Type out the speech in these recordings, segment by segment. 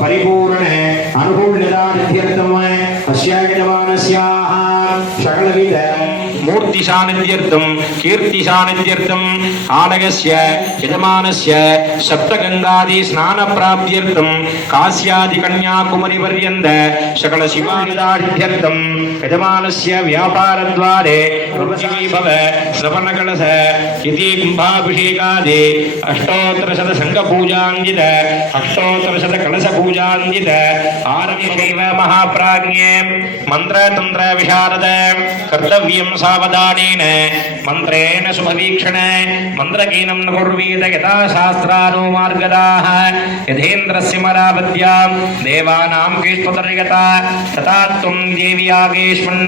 परिपूर्ण अनुकूल्यतार्थम अस्यायमानस्याः सकलविध मूर्तिसानिध्यर्थम कीर्तिसानिध्यर्थम आलयस्य यजमानस्य सप्तगंगादि स्नान प्राप्त्यर्थम काश्यादि कन्याकुमारी पर्यन्त सकल शिवानिदार्थम यजमानस्य व्यापारद्वारे रुचिवैभव श्रवणकलश इति कुंभाभिषेकादि अष्टोत्तरशत संघपूजान्वित अष्टोत्तरशत कलशपूजान्वित आरम्भमेव महाप्राज्ञे मंत्रतंत्र विशारद कर्तव्यं सावधानेन मंत्रेण शुभवीक्षण मंत्रकीनं न कुर्वीत यथा शास्त्रानो मार्गदाः यथेन्द्रस्य मरावद्यां देवानां केष्पतर्यता तथा त्वं देवी आगेष्वन्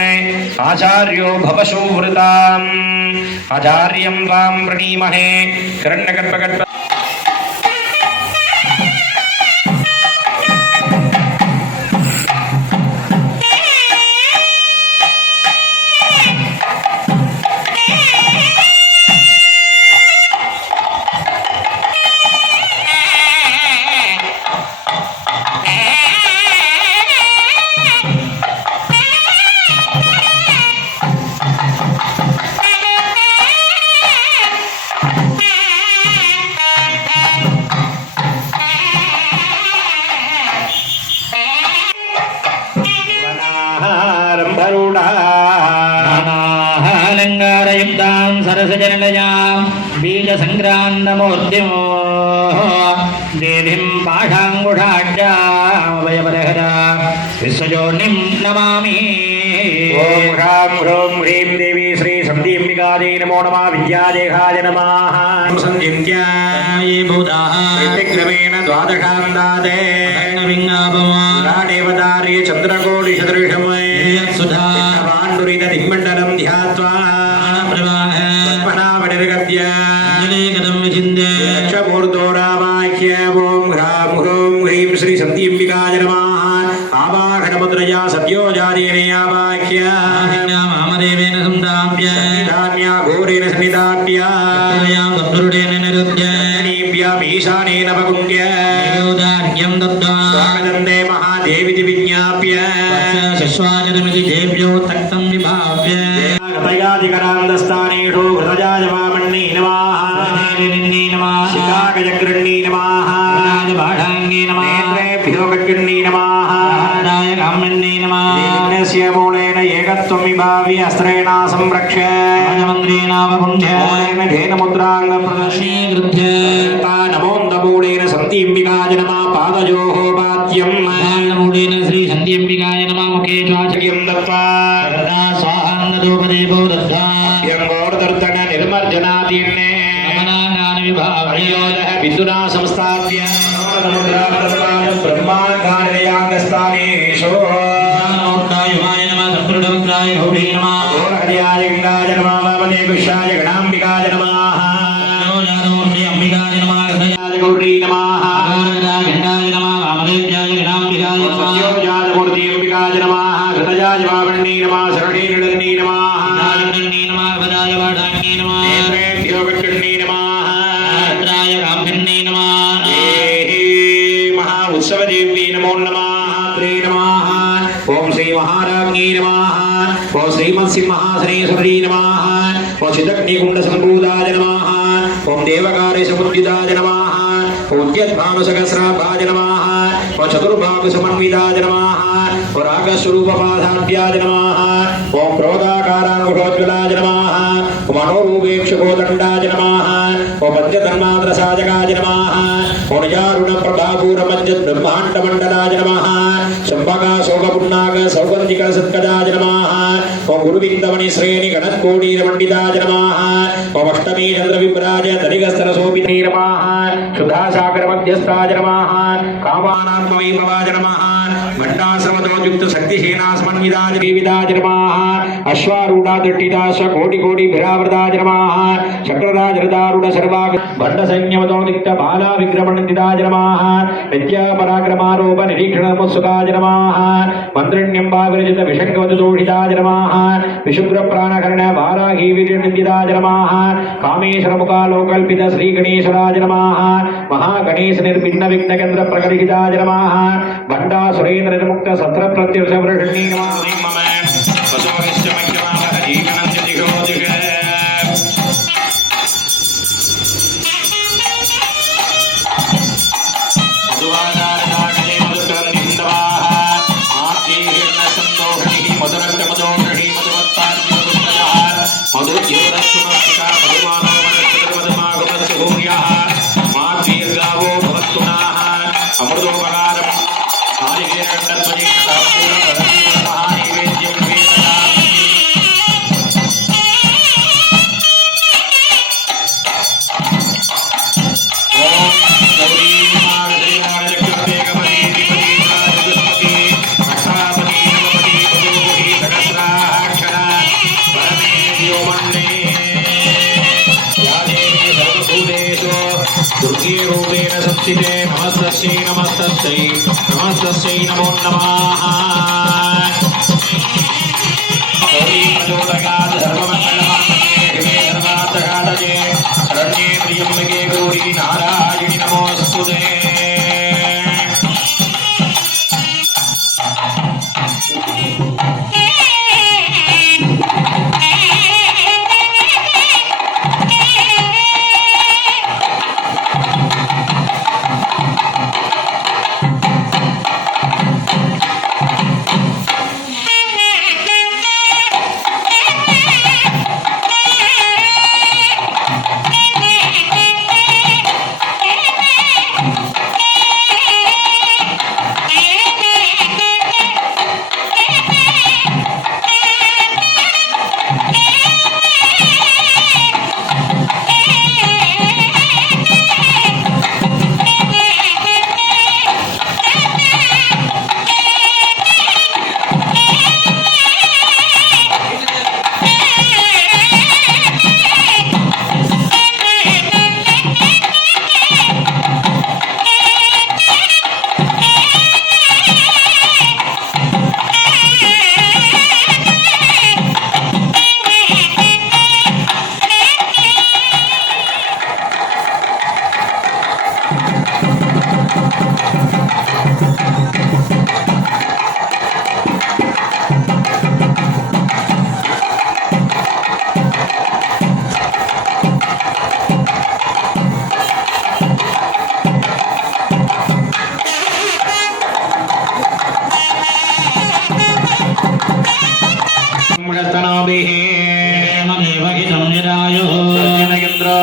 आचार्यो भवशो वृताम् आचार्यं त्वां प्रणीमहे करण्यकल्पकल्प अलंकारयुक्तां सरसजनलयां बीजसंक्रान्तमूर्तिमो देवीं पाशाङ्कुशाढ्यामभयपरहरा विश्वजोनिं नमामि। ओम ह्रां ह्रूं ह्रीं देवी श्री सन्धिम्बिकायै नमो नमः विद्यादेहाय नमः संध्यन्त्याये भूताः ऋतिक्रमेण द्वादशान्तादे देवतार्य चन्द्रकोटिसदृशमय सुधा पाण्डुरित दिग्मण्डलं ध्यात्वा पद्मनाभनिर्गत्य कदं विचिन्त्य लक्षमूर्धोरावाह्य ओम ह्रां ह्रूं ह्रीं श्री सन्धिम्बिकाय नमः आवाहनमुद्रया सद्योजार्येण आवाह्य मामदेवेन संदाप्य निधान्य घोरेण सन्निधाप्य तत्पुरुषेण निरुध्य ईशानेन पकुङ्क्य योदार्घ्यं दत्त्वा स्वागतन्ते महादेवीति विज्ञाप्य शश्वाजनमिति देव्यो तक्तं विभाव्य गतयादिकरान्दस्थानेषु घृतजाजवामण्यै नमः शिखागजकृण्यै नमः भाषाङ्गे नमः नेत्रेभ्यो गजकृण्यै नमः काम्यन्यै नमः यज्ञस्य मूलेन एकत्वं विभाव्य अस्त्रेण संरक्ष्य मन्त्रेणावपुण्य मूलेन धेनुमुद्राङ्गप्रदर्शीकृत्य नमोऽन्तमूलेन सन्धिम्बिकाय नमः पादयोः पाद्यं मूलेन श्री सन्धिम्बिकाय नमः मुखे चाचर्यं दत्त्वा स्वाहान्दधूपदीपो दत्त्वा यङ्गोर्दर्तन निर्मर्जनादीर्णे नमनानानि विभाव्योदः विद्युना संस्थाप्य ब्रह्माण्डानिलयाङ्गस्थानेषु नमोत्तायुमाय नमः सत्पुरुषमुद्राय गौरी नमः गोरहरियाय गङ्गाय नमः वामदेवशाय गणाम्बिकाय नमः अंबिकाय नमः हृदयाय गौरी नमः गंडाय नमः वामदेव्याय गणाम्बिकाय नमः सत्योजाय मूर्ति अंबिकाय नमः हृदयाय वावण्यै नमः शरणीर्णन्यै नमः नमः हृदयाय वाडाङ्ग्यै नमः नेत्रेभ्यो गट्टन्यै नमः नेत्राय काम्यन्यै नमः महा उत्सवदेवी नमो नमः त्रे नमः ओम श्री महाराज्ञै नमः ओम श्रीमत्सिंहासनेश्वरी नमः ओम चिदग्निकुण्डसम्भूताय नमः ओम देवकार्यसमुद्यताय नमः ओम उद्यद्भानुसहस्राभाय नमः ओम चतुर्भागसमन्विताय नमः ओम रागस्वरूपपादाभ्याय नमः ओम क्रोधाकाराङ्कुशोज्ज्वलाय नमः ओम मनोरूपेक्षकोदण्डाय नमः ओम पद्यतन्मात्रसाधकाय नमः ओम निजारुणप्रभापूरमज्जद्ब्रह्माण्डमण्डलाय नमः शम्भका शोकपुण्णाक सौगन्धिकसत्कदाय नमः ओम गुरुविन्दमणिश्रेणि गणत्कोटीरमण्डिताय नमः ओम अष्टमी चन्द्रविभ्राज तरिगस्तरशोभिते नमः शुद्धासागरमध्यस्थाय नमः कामानात्मवैभवाय नमः भण्डासमदोयुक्त शक्तिहीनास्मन्विदाय देविदाय नमः अश्वारूढादृष्टिदाश कोटिकोटिभिरावृताय नमः चक्रराजरदारूढ सर्वाग भण्डसैन्यवतोदिक्त बाला विक्रमणिताय नमः विद्यापराक्रमारोप निरीक्षणमुत्सुकाय नमः मन्त्रिण्यम्बाविरचित विषङ्गवतदोषिताय नमः विशुभ्रप्राणकर्ण वाराही श्रीवीर्यनन्दिताय नमः कामेश्वरमुखालोकल्पित श्रीगणेशराज नमः महागणेशनिर्भिन्नविघ्नकेन्द्रप्रकटिताय नमः भण्डासुरेन्द्रनिर्मुक्त सत्रप्रत्यक्षवृषण्ये नमः नमस्तस्यै नमस्तस्यै नमस्तस्यै नमो नमः गौरी प्रचोदयात् सर्वमङ्गलमाङ्गल्ये शिवे सर्वार्थसाधके शरण्ये त्र्यम्बके गौरी नारायणि नमोऽस्तुते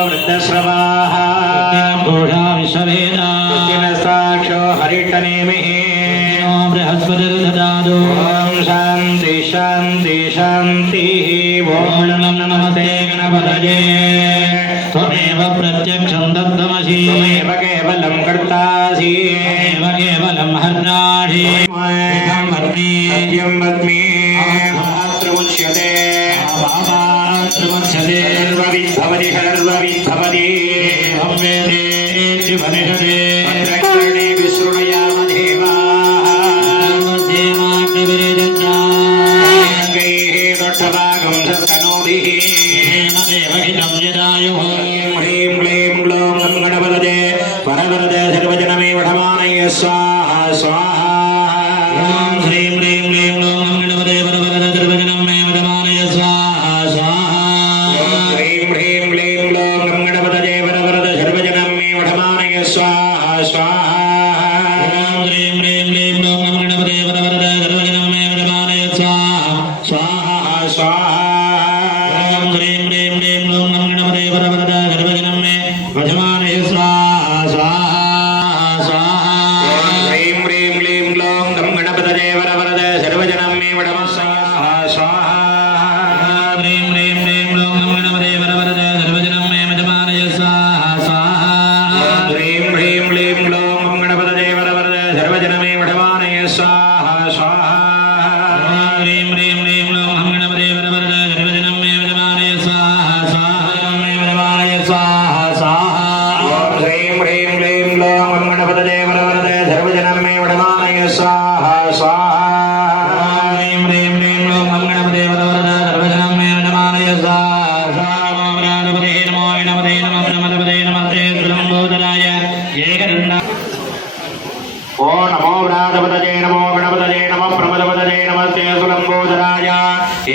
वृद्धश्रवाः घोषा विश्ववेदा साक्षो हरिटनेमिः बृहस्पतिर्ददातु ॐ शान्ति शान्ति शान्तिः ॐ नमस्ते गणपतये त्वमेव प्रत्यक्षं दत्तमसि त्वमेव केवलं कर्तासि त्वमेव केवलं हर्नाढि सत्यं वद्मि मातृमुच्यते मातृमुच्यते सर्वविद्भवति सर्वविद्भवति भवेदेति भविष्यति भद्रकर्णे विसृणयाम देवाग्निविरेजन्याङ्गैः दोष्ठभागं सत्तनोभिः देवहितं यदायुः ह्रीं क्लीं ग्लौं गणपतये वरवरदे सर्वजनमे वठमानये स्वाहा स्वाहा ॐ ह्रीं क्लीं ग्लौं गणपतये वरवरदे सर्वजनं मे वठमानये स्वाहा स्वाहा ह्रीं क्लीं ग्लौं गणपतये वरवरदे सर्वजनं मे वठमानये स्वाहा स्वाहा ॐ ह्रीं क्लीं ग्लौं गणपतये वरवरदे सर्वजनं मे वठमानये स्वाहा स्वाहा स्वाहा ॐ ह्रीं क्लीं ग्लौं गणपतये वरवरदे सर्वजनं मे वठमानये स्वाहा स्वाहा स्वाहा ह्रीं क्लीं ग्लौं गणपतये वरवरदे सर्वजनं मे वठमानये स्वाहा स्वाहा ह्रीं क्लीं ग्लौं गणपतये वरवरदे सर्वजनं मे वठमानये स्वाहा स्वाहा ह्रीं क्लीं ग्लौं गणपतये वरवरदे सर्वजनं मे वठमानये स्वाहा स्वाहा ह्रीं क्लीं ग्लौं गणपतये वरवरदे सर्वजनं मे वठमानये स्वाहा स्वाहा मे वठमानये स्वाहा स्वाहा स्वामराधपते नमो गणपते नमः प्रमदपते नमस्ते सुलम्बोदराय एकदन्ता ओ नमो व्रातपतये नमो गणपतये नमः प्रमदपतये नमस्ते सुलम्बोदराय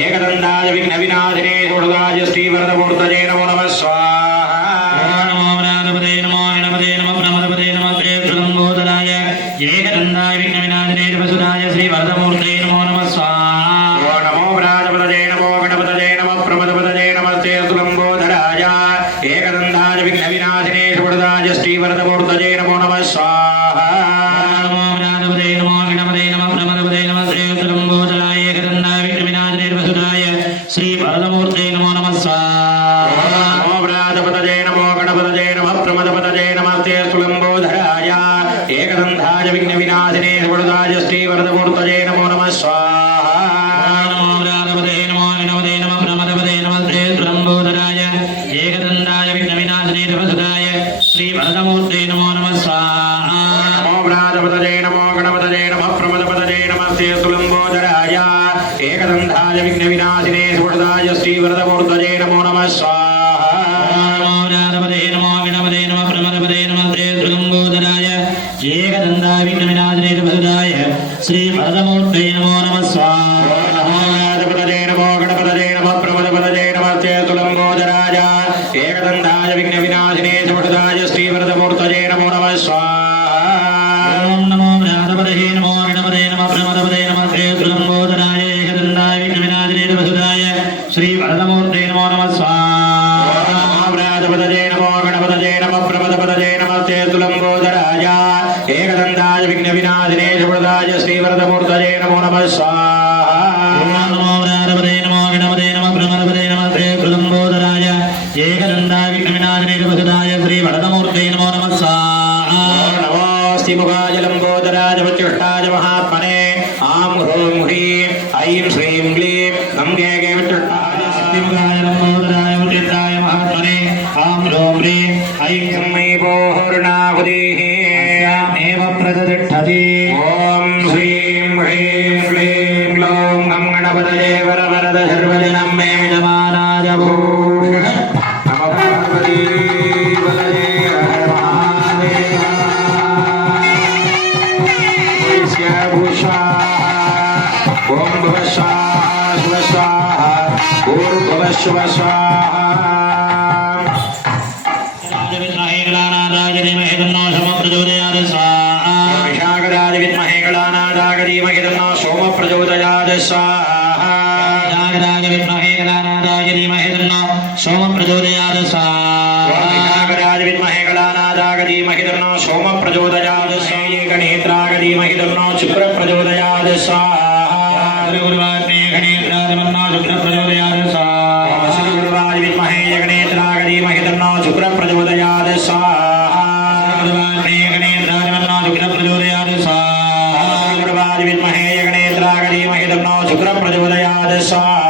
एकदन्ताय विघ्नविनाशिने षोडशाय श्रीवरदमूर्तये नमो नमः स्वाहा नमो व्रातपते नमो गणपते नमः प्रमदपते नमस्ते सुलम्बोदराय एकदन्ताय विघ्नविनाशिने वसुदाय श्रीवरदमूर्तये नमो नमः स्वाहा ओ नमो व्रातपतये नमो गणपतये नमः प्रमदपतये नमस्ते सुलम्बोदराय एकदन्ताय विघ्नविनाशिने षोडशाय श्रीवरदमूर्तये नमो नमः स्वाहा नमो व्रातपते नमो गणपते नमः प्रमदपते नमस्ते सुलम्बोदराय एकदन्ताय विघ्नविनाशिने वसुदाय श्रीवरदमूर्तये नमो नमः स्वाहा नमो व्रातपतये नमो गणपतये नमः प्रमदपतये नमस्ते सुलम्बोदराय एकदन्ताय विघ्नविनाशिने षोडशाय श्रीवरदमूर्तये नमो नमः स्वाहा नमो व्रातपते नमो गणपते नमः प्रमदपते नमस्ते सुलम्बोदराय एकदन्ताय विघ्नविनाशिने वसुदाय श्रीवरदमूर्तये नमो नमः स्वाहा नमो व्रातपतये नमो गणपतये नमः प्रमदपतये नमस्ते सुलम्बोदराय एकदन्ताय विघ्नविनाशिने षोडशाय श्रीवरदमूर्तये नमो नमः स्वाहा नमो व्रातपते नमो गणपते नमः प्रमदपते नमस्ते सुलम्बोदराय एकदन्ताय विघ्नविनाशिने वसुदाय श्रीवरदमूर्तये नमो नमः स्वाहा नमो व्रातपतये नमो गणपतये नमः प्रमदपतये नमस्ते सुलम्बोदराय एकदन्ताय विघ्नविनाशिने षोडशाय श्रीवरदमूर्तये नमो नमः स्वाहा ॐ नमो व्रातपते नमो गणपते नमः प्रमदपते नमस्ते सुलम्बोदराय एकदन्ताय विघ्नविनाशिने वसुदाय श्रीवरदमूर्तये नमो नमः स्वाहा नमो व्रातपतये नमो गणपतये नमः प्रमदपतये नमस्ते सुलम्बोदराय एकदन्ताय विघ्नविनाशिने षोडशाय श्रीवरदमूर्तये नमो नमः स्वाहा नमो व्रातपते नमो गणपते नमः प्रमदपते नमस्ते सुलम्बोदराय एकदन्ताय विघ्नविनाशिने वसुदाय श्रीवरदमूर्तये नमो नमः स्वाहा नमोऽस्ति मुखाय लम्बोदराय वचुष्टाय महात्मने आं ह्रूं ह्रीं ऐं श्रीं क्लीं नं गेगे वचुष्टाय शिवाय लम्बोदराय उदिताय महात्मने आं ह्रूं ह्रीं ऐं सम्मै बोहर्णाहुतिः एव प्रतिष्ठति ॐ श्रीं ह्रीं क्लीं ग्लौं गं गणपतये वरवरद सर्वजनं मे यजमानाय भूषण नमः पार्वतीपतये हर महादेव भूषा ॐ भव स्वाहा शिव स्वाहा भूर्भुव शिव स्वाहा विद्महे गणानादाय धीमहि तन्नो सोमः प्रचोदयात् स्वाहा विशाखराज विद्महे गणानादाय धीमहि तन्नो सोमः प्रचोदयात् स्वाहा जागराज विद्महे गणानादाय धीमहि तन्नो सोमः प्रचोदयात् स्वाहा विशाखराज विद्महे गणानादाय धीमहि तन्नो सोमः प्रचोदयात् स्वाहा गणेत्राय धीमहि तन्नो शुक्र प्रचोदयात् स्वाहा गुरुवाग्ने गणेत्राय मन्नो शुक्र प्रचोदयात् स्वाहा गुरुवाय विद्महे गणेत्राय धीमहि तन्नो शुक्र प्रचोदयात् स्वाहा गुरुवाग्ने गणेत्राय मन्नो शुक्र प्रचोदयात् स्वाहा गुरुवाय विद्महे गणेत्राय धीमहि तन्नो शुक्र प्रचोदयात् स्वाहा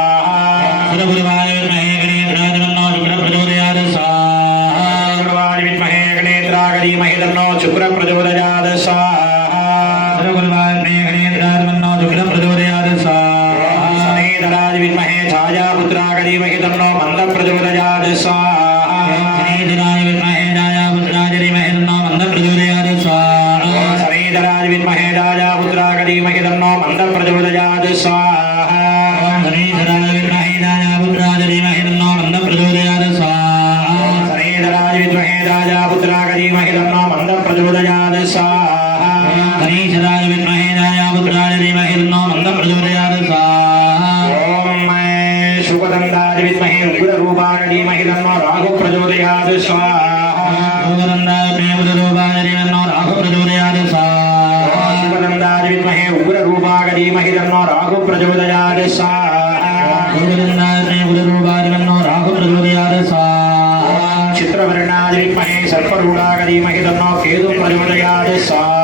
गुरुवाय विद्महे गणेत्राय मन्नो शुक्र प्रचोदयात् स्वाहा गुरुवाय विद्महे गणेत्राय धीमहि तन्नो शुक्र प्रचोदयात् स्वाहा गुरुवाग्ने गणेत्राय मन्नो शुक्र प्रचोदयात् स्वाहा समेतराज विद्महे छायापुत्राय धीमहि तन्नो मन्द प्रचोदयात् स्वाहा गणेशराय विद्महे छायापुत्राय धीमहि तन्नो मन्द प्रचोदयात् स्वाहा समेतराज विद्महे छायापुत्राय धीमहि तन्नो मन्द प्रचोदयात् स्वाहा गणेशराय विद्महे छायापुत्राय धीमहि तन्नो मन्द प्रचोदयात् स्वाहा समेतराज विद्महे छायापुत्राय धीमहि तन्नो मन्द प्रचोदयात् स्वाहा गणेशराय विद्महे छायापुत्राय धीमहि तन्नो मन्द प्रचोदयात् स्वाहा ॐ शुभदन्ताय विद्महे उग्ररूपाय धीमहि तन्नो राहु प्रचोदयात् स्वाहा शुभदन्ताय प्रेमरूपाय तन्नो राहु प्रचोदयात् स्वाहा शुभदन्ताय विद्महे उग्ररूपाय धीमहि तन्नो राहु प्रचोदयात् स्वाहा शुभदन्ताय प्रेमरूपाय तन्नो राहु प्रचोदयात् स्वाहा चित्रवर्णाय विद्महे सर्परूढाय धीमहि तन्नो केतु प्रचोदयात् स्वाहा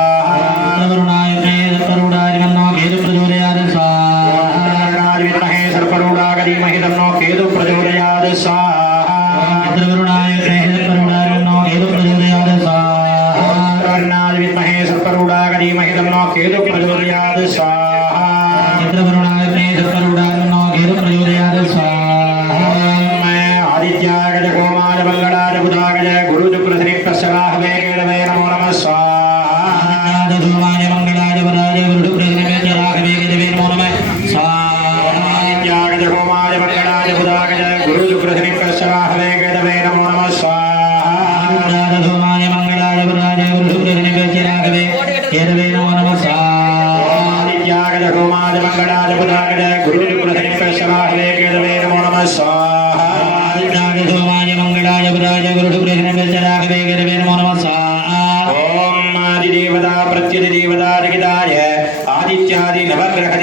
चित्रवर्णाय सर्परूढाय तन्नो केतु प्रचोदयात् स्वाहा चित्रवर्णाय विद्महे सर्परूढाय धीमहि तन्नो केतु प्रचोदयात् स्वाहा चित्रवर्णाय सर्परूढाय तन्नो केतु प्रचोदयात् स्वाहा चित्रवर्णाय विद्महे सर्परूढाय धीमहि तन्नो केतु प्रचोदयात् स्वाहा चित्रवर्णाय सर्परूढाय तन्नो केतु प्रचोदयात् स्वाहा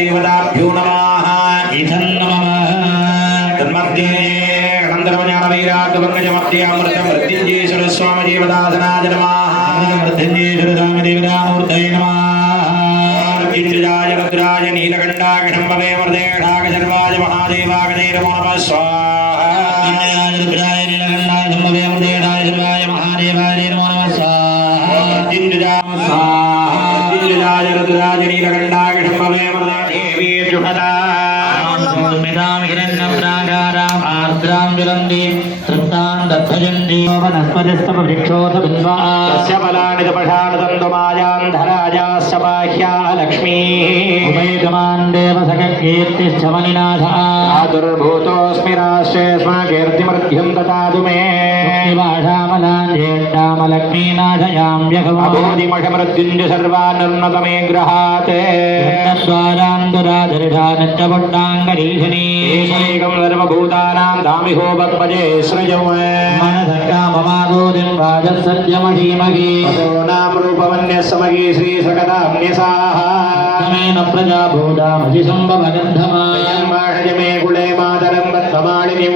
దేవతాభ్యో నమః ఇదం నమః తన్మధ్యే అనంతరమజ్ఞానవైరాగ్యవర్గజమర్త్యామృతం మృత్యుంజయేశ్వర స్వామి దేవతాసనాయ నమః మృత్యుంజయేశ్వర స్వామి దేవతామూర్తయే నమః మృత్యుంజయాయ రుద్రాయ నీలకంఠాక్షంభవే వరదేఢాగ శర్వాయ మహాదేవాయ నమో నమః స్వాహా రుద్రాయ నీలకంఠాయ శంభవే వరదేఢాయ శర్వాయ మహాదేవాయ నమో నమః స్వాహా మృత్యుంజయాయ రుద్రాయ నీలకంఠాయ శంభవే వరదేవి జుహదా మేధాం హిరణ్యం ప్రాగారాం ఆర్ద్రాం జ్వలంతి తృప్తాం దత్తజంతి వనస్పతిస్తవ వృక్షోథ బిల్వా తస్య ఫలాని తపఠాని తంతుమాయాంధరాజాస్య బాహ్యా లక్ష్మీః ఉభయగమాన్ దేవ సకీర్తిశ్చ మణినాథ ఆదుర్భూతోऽస్మి రాష్ట్రే స్మ కీర్తిమృత్యుం దదాతు మే భాషామలాంజేష్టామలక్ష్మీనాథయాం అబోధిమఠమృత్యుంజ సర్వానున్నతమే గ్రహాత్ ద్వారాంధురాధరిషానిత్యపుట్టాంగరీషణీ ఏకం సర్వభూతానాం దామిహో పద్మజే సృజం మనసక్కామమాగోదిం రాజసత్యమధీమహి నామ రూపమన్యస్సమగీ శ్రీ సకదాన్యసాః తమేన ప్రజాభూతామధి సంభవగంధమాయమే కులే మాతరం బద్ధమాళినిం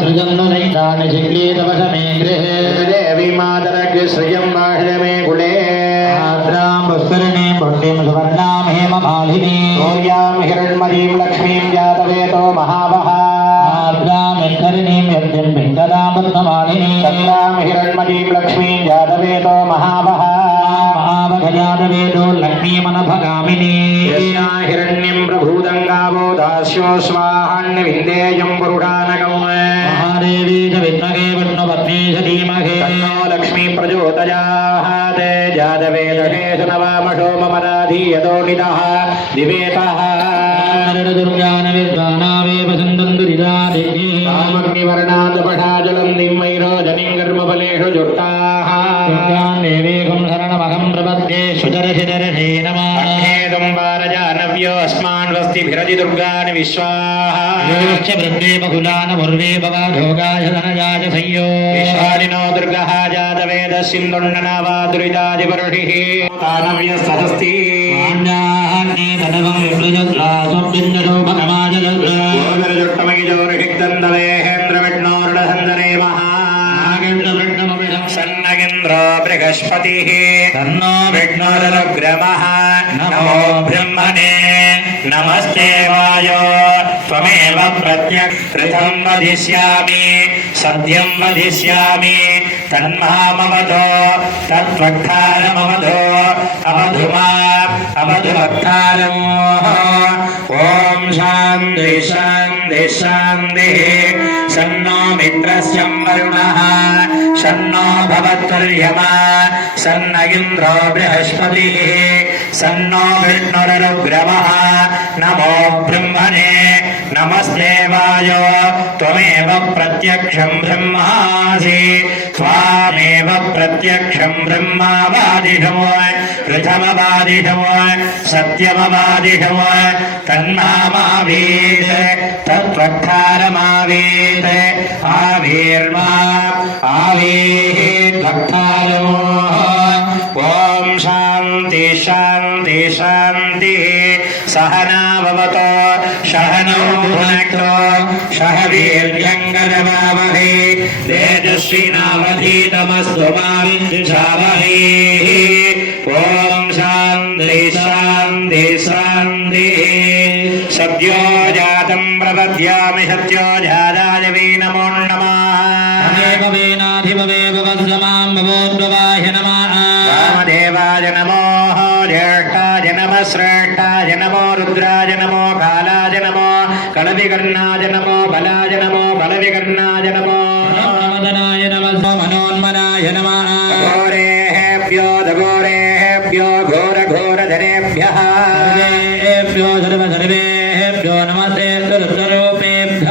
సృజన్ను నైతాని శక్లీతవశమే గృహే దేవి మాతరగ్య సృజం బాహ్యమే కులే ఆద్రాం పుష్కరిణీం పుష్టిం సువర్ణాం హేమమాలినీ సూర్యాం హిరణ్మయీం లక్ష్మీం జాతవేతో మహావహ ఆద్రాం యద్ధరిణీం యజ్ఞం పింగళాం పద్మమాలినీ చంద్రాం హిరణ్మయీం లక్ష్మీం జాతవేతో మహావహ మహావఘజాతవేదో లక్ష్మీమనభగామినీ హిరణ్యం ప్రభూతంగావో దాస్యో స్వాహాణ్య విందేయం పురుషానకం మహాదేవీ చ విద్మహే విష్ణుపత్నీ చ ధీమహే తన్నో లక్ష్మీ ప్రచోదయాత్ జాతవేదశేషు నవామషో మమ రాధీయతో నిదః దివేతః దుర్గాన విద్వానావేవ సందందురిదాదిభి కామగ్నివర్ణాత్ పఠాజలం నిమ్మైరోజనిం కర్మఫలేషు జుష్టాః దుర్గాన్నేవేకం శరణమహం ప్రపద్యే సుదర్శిదర్శే నమః అహేదం వారజానవ్యోస్మాన్ వస్తిభిరతి దుర్గాని విశ్వాః యోశ్చ వృద్ధే బహుళాన పూర్వే భవాధోగాయ ధనజాయ సంయో విశ్వాలినో దుర్గః జాతవేద సింధున్ననావా దురిదాదిపరుషిః తానవ్యస్తస్తి ఆన్యాహ్నే తదవం విప్రజద్రాసోభిన్నదో భగవాజలద్రా జోరుషిగ్దందవేహేంద్ర విష్ణోరుడహందరే మహా సన్నగింద్రో బృహస్పతి తన్నో విష్ణురుగ్రమః నమో బ్రహ్మణే నమస్తే వాయో త్వమేవ ప్రత్యక్షం వదిష్యామి సత్యం వదిష్యామి తన్మామవదో తత్వక్తారమవదో అవధుమా అవధువక్తారం ఓం శాంతి శాంతి శాంతి సన్నో మిత్రస్యం వరుణః సన్నో భవత్వర్యమా సన్న ఇంద్రో బృహస్పతిః సన్నో విష్ణురుగ్రమః నమో బ్రహ్మణే నమస్తే వాయో త్వమేవ ప్రత్యక్షం బ్రహ్మాసి త్వామేవ ప్రత్యక్షం బ్రహ్మావాదిషమో ప్రథమవాదిషమో సత్యమవాదిషమో తన్మామావీత్ తత్వక్తారమావీత్ ఆవిర్మా ఆవీద్వక్తారో ఓం శాంతి శాంతి శాంతి సహనావవతో సహనో భునక్తో సహ వీర్యంగరవావహై తేజస్వినావధీతమస్తు మా విద్విషావహై ఓం శాంతి శాంతి శాంతి సద్యో జాతం ప్రపద్యామి సత్యో జాతాయ వై నమో నమః అనేకవేనాధిపవేవ వత్సమాం భవోద్భవాయ నమః వామదేవాయ నమో జ్యేష్ఠాయ నమః శ్రేష్ఠాయ నమో రుద్రాయ నమో కాలాయ నమో కళవికర్ణాయ నమో బలాయ నమో బలవికర్ణాయ నమో ప్రమదనాయ నమః మనోన్మనాయ నమః ఘోరేభ్యో దఘోరేభ్యో ఘోర ఘోరధరేభ్యః సర్వేభ్యో సర్వేభ్యో నమస్తే రుద్రరూపేభ్యः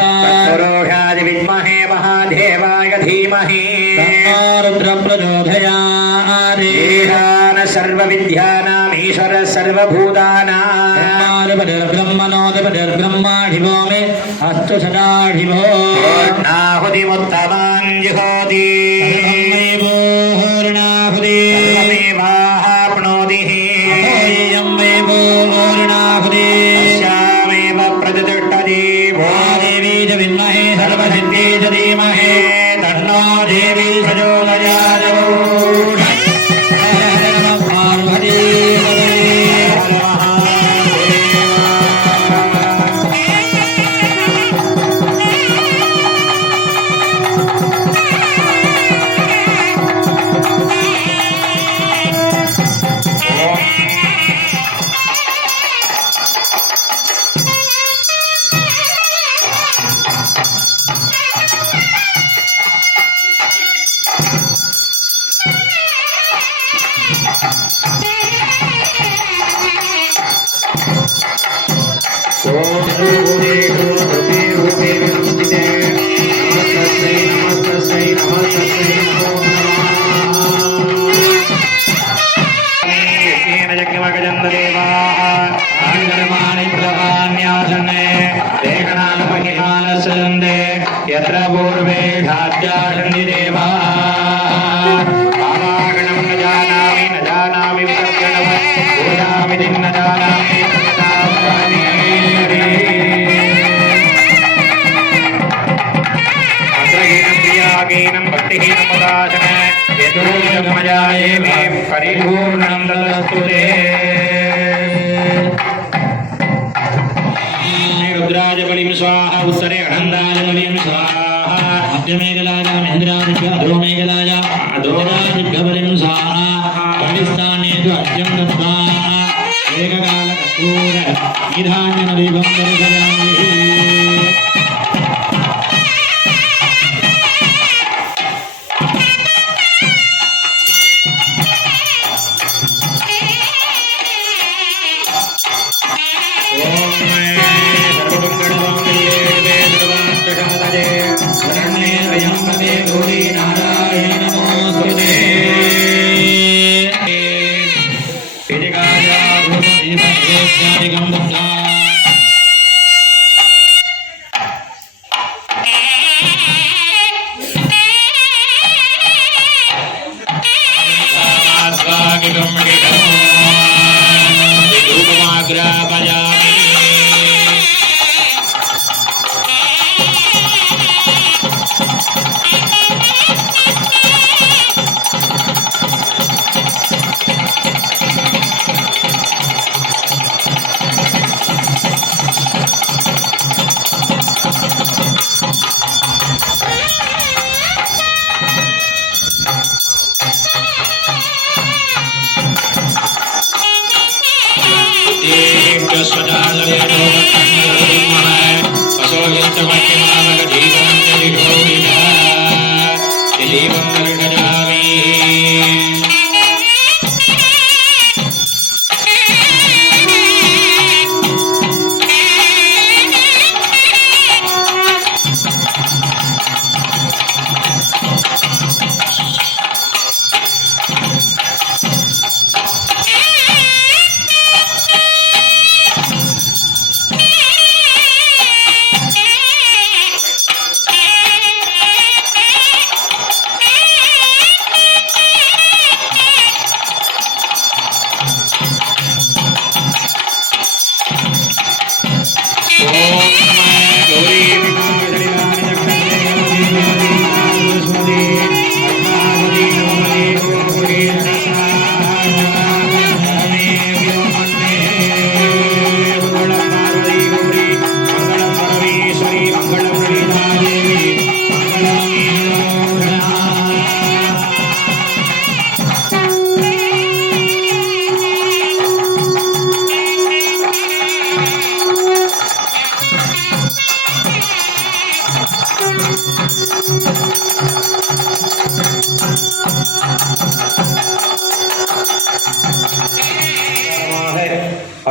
పురుషాది విద్మహే మహాదేవాయ ధీమహి తన్నో రుద్ర ప్రచోదయాత్ ఈశాన సర్వవిద్యానామీశ్వర సర్వభూతానాం బ్రహ్మణోధిపతిర్బ్రహ్మాధిపో మే అస్తు సదాధిపో నాహుతిముత్తమాం జుహోతి పూర్ణాహుతి సర్వమేవాప్నోతి పూర్ణాహుతి देवी सजोदयादौ पार्वती यत्र पूर्वे धात्यासन्ति देवाः आवाहनं न जानामि विसर्जनं पूजामिति न जानामि अत्रहीनं प्रियागीनं भक्तिहीनं उदासन यतोऽयमजाये मे परिपूर्णं तदस्तु ते रुद्राज बलिं स्वाहा उत्तरे अनन्दाय बलिं स्वाहा मध्यमेघलाय महेन्द्रादिभ्य अधोमेघलाय अधोरादिभ्य बलिं स्वाहा बलिस्थाने तु अर्घ्यं दत्त्वा एककालकर्पूर निधान्यनदीपं दर्शयामि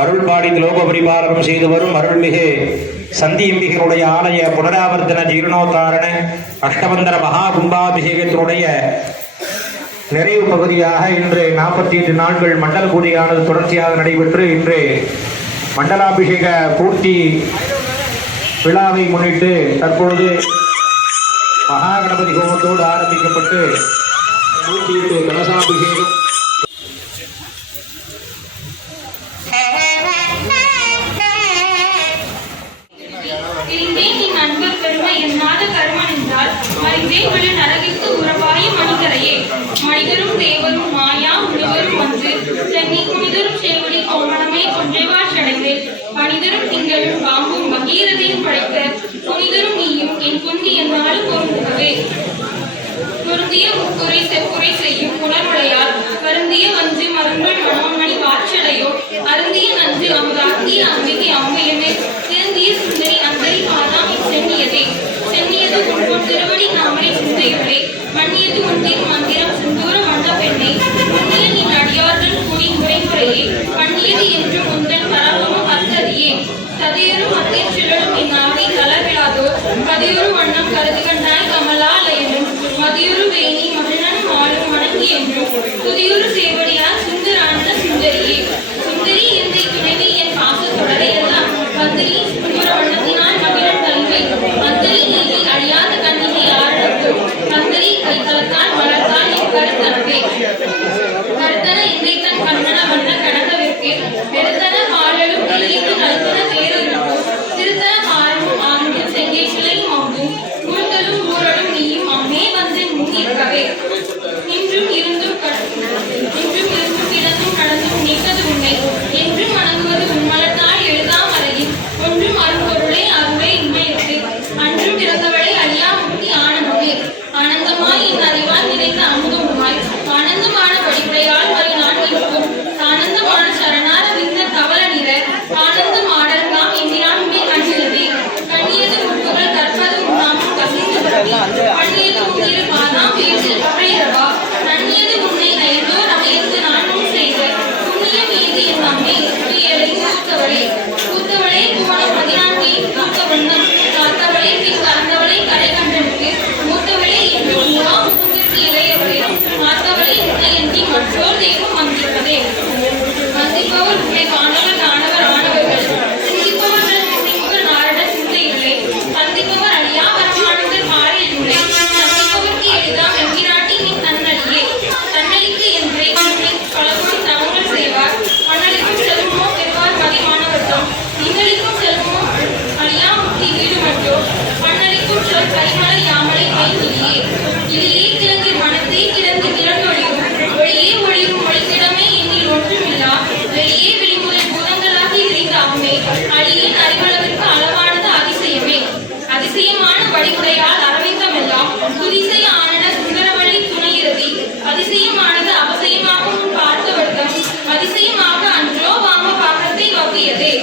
அருள்பாடி லோக பரிபாலனம் செய்து வரும் அருள்மிகு சந்தியம்பிகளுடைய ஆலய புனராவர்த்தன ஜீர்ணோத்தாரண அஷ்டபந்தர மகா கும்பாபிஷேகத்தினுடைய நிறைவு பகுதியாக இன்று 48 நாட்கள் மண்டல பூஜையானது தொடர்ச்சியாக நடைபெற்று இன்று மண்டலாபிஷேக பூர்த்தி விழாவை முன்னிட்டு தற்பொழுது மகா கணபதி ஹோமத்தோடு ஆரம்பிக்கப்பட்டு 108 கலசாபிஷேகம் நண்பர்கள் பெருமை எண்ணாத கருமன் என்றால் மறிந்தே விழு நரகிற்கு உறவாய மனிதரையே. மனிதரும் தேவரும் மாயா முனிவரும் வந்து சென்னி குனிதரும் சேவடி கோமணமே கொன்றைவார் சடைந்து மனிதரும் திங்களும் பாம்பும் பகீரதையும் படைத்த புனிதரும் நீயும் என் பொங்கி என்னாலும் பொருந்துகவே. பொருந்திய முக்குறை செப்புரை செய்யும் புனர்வுடையால் வருந்திய வஞ்சு மருங்கள் மனோன்மணி வாட்சடையோ அருந்திய நஞ்சு அமுதாக்கிய அம்பிகை அம்மையுமே திருந்திய சுந்தரி அந்தரி பாதாம் சென்னியதே. சென்னியது உன் திருவடி தாமரை சிந்தையுள்ளே மன்னியது உன்னின் மந்திரம் சிந்தூர வந்த பெண்ணை முன்னிய நீ அடியார்கள் கூடி முறைமுறையே பண்ணியது என்று முந்தன் பரவமும் அத்ததியே. சதையரும் அத்திச்சுழலும் இந்நாவை தளவிழாதோ கதையொரு வண்ணம் கருதி கண்டாய் கமலாலயனும் மதியொரு வேணி மகிழன் மாலும் வணங்கி என்றும் புதியொரு சேவடியார் சுந்தரான சுந்தரியே. சுந்தரி எந்தை துணைவி என் பாச தொடரையெல்லாம் வந்தரி சுந்தர வண்ணத்தினால் மகிழன் கல்வை மந்தரி நீதி அழியாத கண்ணினை ஆரம்பம் மந்தரி கைத்தளத்தால் வளர்த்தால் என் கருத்தனவே. கருத்தன இந்தை தன் கண்ணன வண்ண கடகவிற்கு பெருத்தன பாடலும் வெளியீட்டு கருத்தன தேரருக்கும் திருத்தன காரமும் ஆண்டும் செங்கை சிலையும் ஆகும் மூழ்கலும் ஊரலும் நீயும் அம்மே வந்து முன்னிற்கவே. இன்றும் இருந்தும் கிடந்தும் நடந்தும் நிற்கது உண்மை என்றும் வணங்குவது உண்மலத்தால் எழுதாமலையில் ஒன்றும் அரும்பொருளே அருளே இன்மையிற்கு அன்றும் பிறந்தவளை அழியா முக்தி ஆனந்தமே. ஆனந்தமாய் என் அறிவால் நினைத்த அமுதமுமாய் ஆனந்தமான வடிவுடையால் வரை நான் இருக்கும் ஆனந்தமான சரணார விந்த தவள நிற ஆனந்தம் ஆடலாம் எண்ணினாலுமே கண்ணியதே. கண்ணியது முன்புகள் கற்பது உண்ணாமும் கசிந்து பண்ணியது உயிர் பாதாம் பேச்சு அழையவா நன்னியது உன்னை நயந்தோ நமையத்து நானும் செய்த புண்ணியம் ஏது என் அம்மை ஏழை கூத்தவளே. கூத்தவளே புவனம் 14 கூத்த வண்ணம் காத்தவளே பின் கறந்தவளை கரை கண்டனுக்கு மூத்தவளே என்று மூவா முகுந்திற்கு இளையவளே மாத்தவளே உன்னை எண்ணி மற்றோர் தெய்வம் வந்திருப்பதே. வந்திப்பவர் உன்னை காணவர் ஆனவர் ஆனவர்கள் சிந்திப்பவர்கள் சிந்திப்பவர் நாரட சிந்தையில்லை சந்திப்பவர் அழியா பரமானந்தர் மாறில் இல்லை சந்திப்பவர்க்கு எளிதாம் எம்பிராட்டி நீ தன்னடியே. தன்னடிக்கு என்றே பலகோடி தவங்கள் செய்வார் மண்ணளிக்கும் செல்வமோ பெறுவார் மதிமானவர்தம் நீங்களிக்கும் செல்வமோ அழியா முக்தி வீடு மட்டோ மண்ணளிக்கும் சொல் கைமலை யாமலை கையிலேயே. இதையே கிழங்கு மனத்தை கிடந்து கிழங்கொழியும் ஒளியே ஒளியும் ஒளித்திடமே என்னில் ஒன்றுமில்லா வெளியே விழிமுறை பூதங்களாகி விரிந்தாகுமே அடியேன் அறிவளவிற்கு அளவானது அதிசயமே. அதிசயமான வடிவுடையால் அரவிந்தமெல்லாம் துதிசை ஆனன சுந்தரவள்ளி துணையிறதி அதிசயமானது அவசியமாகவும் பார்த்த வருடம் அதிசயமாக அன்றோ வாம பாகத்தை வவ்வியதே.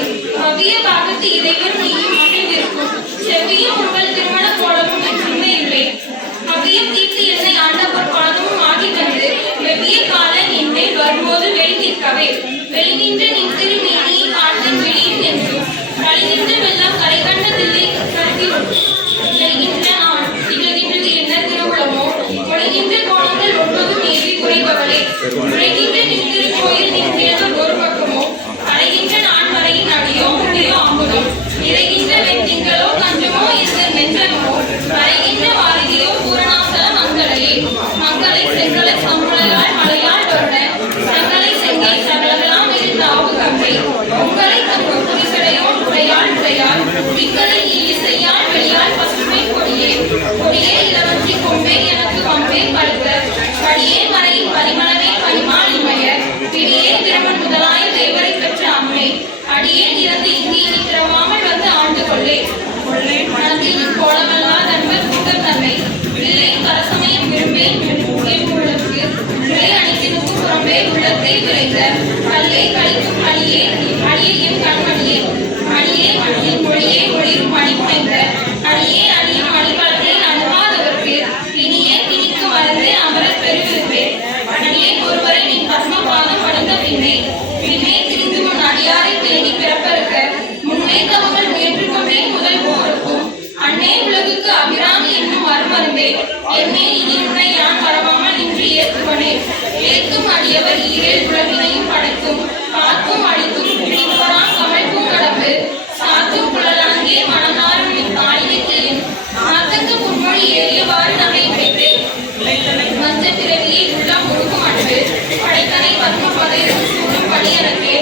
வவ்விய பாகத்து இறைவர் நீயும் அமைந்திருக்கும் செவ்வியும் உங்கள் திருமண கோலமும் என் சிந்தையுள்ளே. அவ்வியம் தீர்த்து என்னை ஆண்டவர் கோலமும் ஆகி தந்து வெவ்விய காலன் என்னை வரும்போது வெளிநிற்கவே. வெளிநின்ற நின் திருமீனியை காட்டும் விழியும் என்றும் கழிகின்ற வெள்ளம் கரை கண்டதில்லை கருத்தில் செல்கின்ற நான் திகழ்கின்றது என்ன திருவுளமோ ஒழுகின்ற கோணங்கள் ஒன்பதும் ஏறி குறைபவளே. உழைகின்ற நின் திருக்கோயில் நின்றேவர் ஒரு பக்கமோ அடைகின்ற நான் வரையின் அடியோ முன்னியோ அம்புதம் இறைகின்ற வெண்திங்களோ கஞ்சமோ எந்த நெஞ்சமோ வரைகின்ற வாரிதியோ பூரணாசல மங்களையே. மங்களை செங்கலை சம்பளையால் மலையால் வருட சங்கலை செங்கை சகலகலாம் இருந்த ஆவு கங்கை உங்களை தன் புரிசடையோ உடையால் உடையால் விக்கலை ஈழி செய்யால் வெளியால் பசுமை கொடியே. கொடியே இளவற்றி கொம்பே எனக்கு வம்பே படுத்த படியே மறையின் பரிமளமே பரிமாள் இமய பிடியே திருமண் முதலாய தேவரை பெற்ற அம்மை அடியே இறந்து இங்கே திரவாமல் வந்து ஆண்டு கொள்ளே. மனத்தில் கோலமல்லா நண்பர் கூட்டம் தன்னை வில்லை பரசமயம் விரும்பேன் உள்ளக்கு விலை அணித்தினுக்கு புறம்பே உள்ளத்தை விரைந்த கல்லை கழிக்கும் அழியே அழியே என் கண்மணியே அழியே மண்ணின் மொழியே ஒளிரும் மணி புனைந்த அழியே அழியும் அடிப்படத்தை அணுகாதவர்க்கு இனியே திணிக்கு மறந்து அமரர் பெருவிருப்பே. அடியே ஒருவரை நீ பத்மபாதம் படைந்த பின்னே பின்னே திரிந்து முன் அடியாரை தேடி பிறப்பறுக்க முன்னே தவங்கள் முயற்றுக்கொண்டே முதல் போருக்கும் அன்னே உலகுக்கு அபிராமி என்னும் அருமருந்தே என்னே இனி உன்னை யான் வரவாமல் நின்று ஏற்றுவனே. ஏற்கும் அடியவர் ஈரேல் உலகினையும் படைக்கும் காக்கும் அழிக்கும் பிடிப்பரான் கமைக்கும் கடப்பு சாத்தும் குழலாங்கே மனமாறும் தாயினைக்கையும் நாத்தக்கு புன்மொழி ஏறியவாறு நகை வைத்தேன். மஞ்ச பிறவியை உள்ளம் முழுக்கும் அன்று படைத்தனை பத்ம பதையும் சூடும் படியனக்கே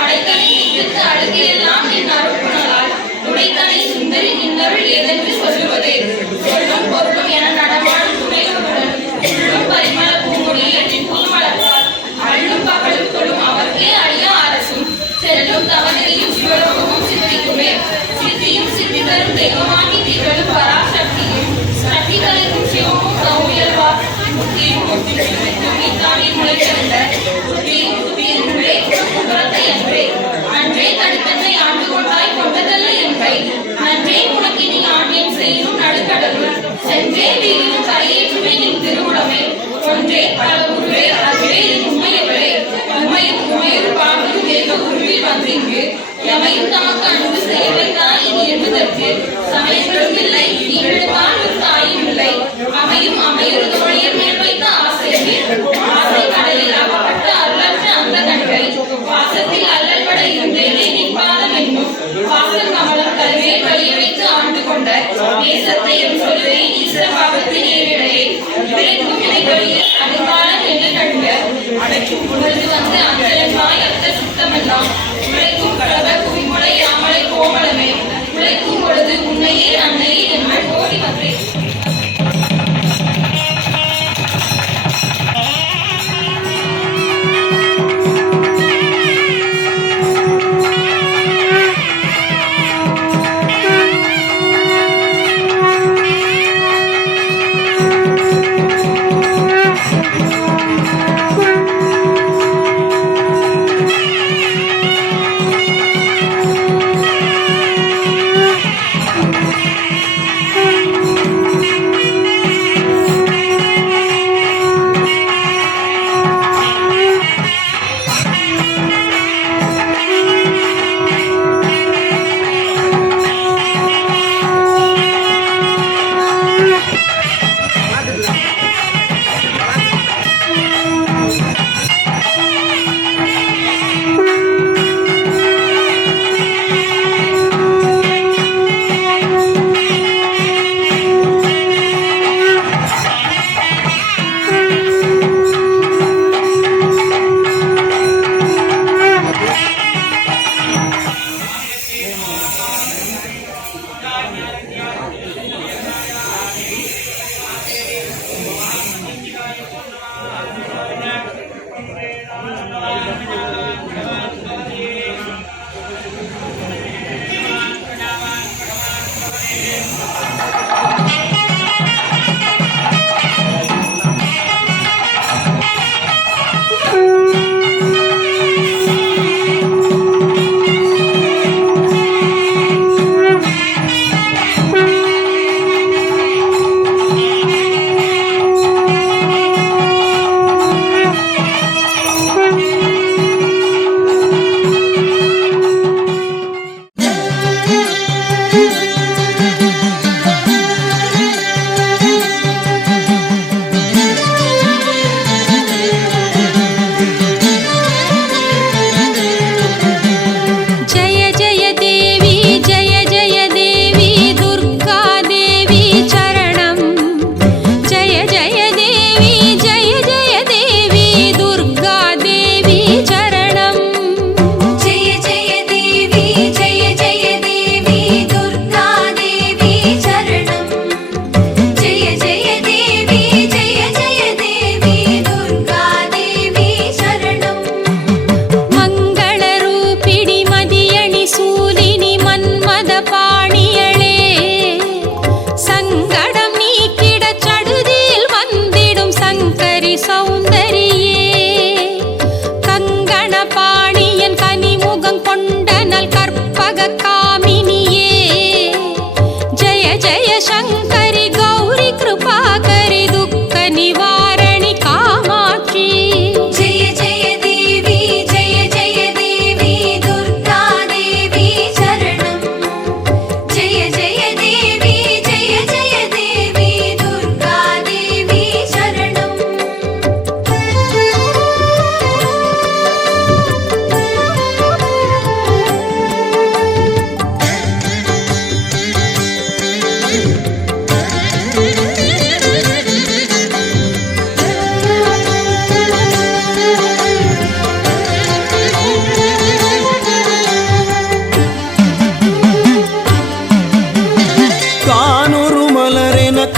அடைத்தனை நிற்று அடுக்கையெல்லாம் என் அருப்புணலால் உடைத்தனை சுந்தரி நின்றருள் ஏதென்று சொல்லுவது. தானே முளைத்திருந்த அன்றே அன்றே தடுத்தன்னை ஆண்டு கொண்டாய் கொண்டதல்ல என்பை நன்றே உனக்கு நீ ஆண்டியம் செய்யும் நடுக்கடவுள் சென்றே வீதியும் கரையேற்றுமே நின் திருவுளமே ஒன்றே பல உருவே அதுவே என் உண்மையவரே உண்மையும் பாவரும் வேக உருவில் வந்திங்கு எமையும் நமக்கு அன்பு செய்ய வைத்தாய் இனி என்பதற்கு சமயங்களும் இல்லை நீங்களுக்கான ஒரு தாயும் இல்லை அமையும் தோழியர் மேல் வைத்த ஆசைக்கு ஆசை கடலில் அகப்பட்ட அருளற்ற அந்த கண்கை வாசத்தில் அல்லல்பட இருந்தேனே நிற்பாதம் என்னும் வாசல் கமலம் கருவே வழிய வைத்து ஆண்டு கொண்ட தேசத்தை என் சொல்வே ஈஸ்வர பாவத்தின் ஏழையே விரைக்கும் இணைகளில் அடுங்காலம் என்று கண்க அடைக்கும் பொழுது வந்து அஞ்சலமாய் அத்த சுத்தமெல்லாம் உழைக்கும் கடவ குவிமுறை யாமலை கோமளமே உழைக்கும் பொழுது உன்னையே அன்னையே என்று கோடி வந்தேன்.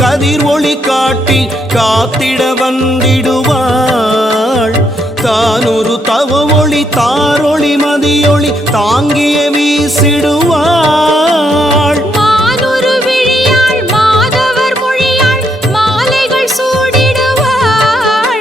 கதிர் ஒளி காட்டி காத்திட வந்திடுவாள். தானொரு தவ ஒளி தாரொளி மதியொளி தாங்கிய வீசிடுவாள். மானொரு விழியாள் மாதவர் மொழியாள் மாலைகள் சூடிடுவாள்.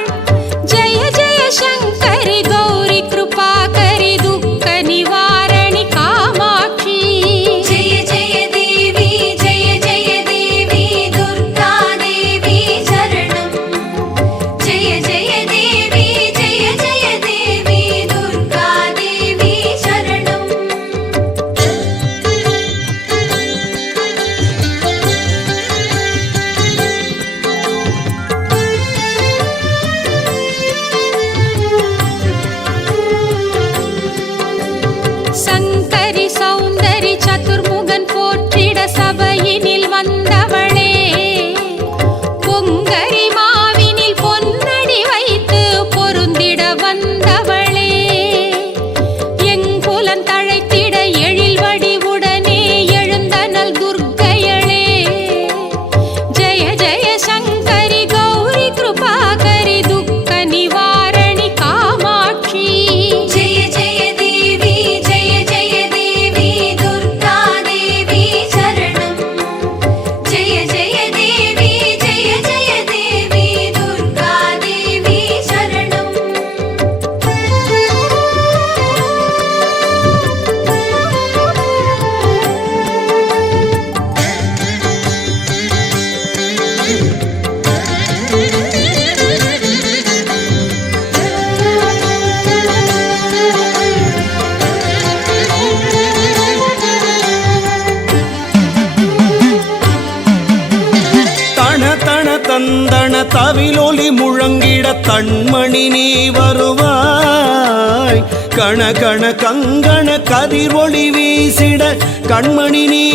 தவிலொலி முழங்கிட தன்மணி நீ வருவாய் கண கண கங்கண கதிர் ஒளி வீசிட கண்மணி நீ